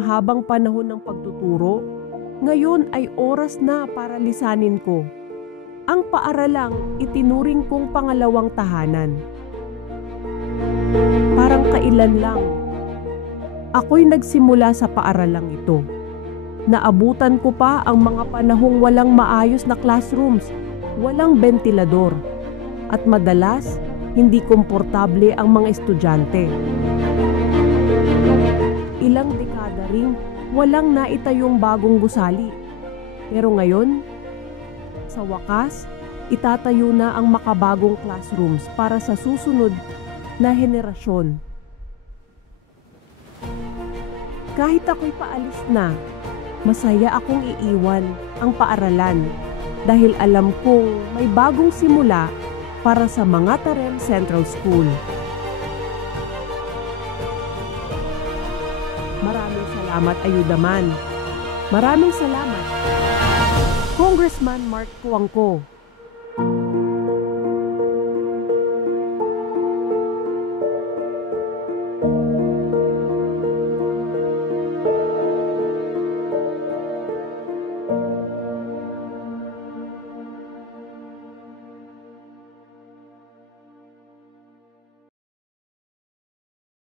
mahabang panahon ng pagtuturo, ngayon ay oras na para lisanin ko. Ang paaralang itinuring kong pangalawang tahanan. Parang kailan lang, ako'y nagsimula sa paaralang ito. Naabutan ko pa ang mga panahong walang maayos na classrooms, walang bentilador, at madalas hindi komportable ang mga estudyante. Ilang dekada ring walang naitayong bagong gusali. Pero ngayon, sa wakas, itatayo na ang makabagong classrooms para sa susunod na henerasyon. Kahit ako'y paalis na, masaya akong iiwan ang paaralan dahil alam kong may bagong simula para sa Mangatarem Central School. Maraming salamat, Ayudaman. Maraming salamat, Congressman Mark Cuangco.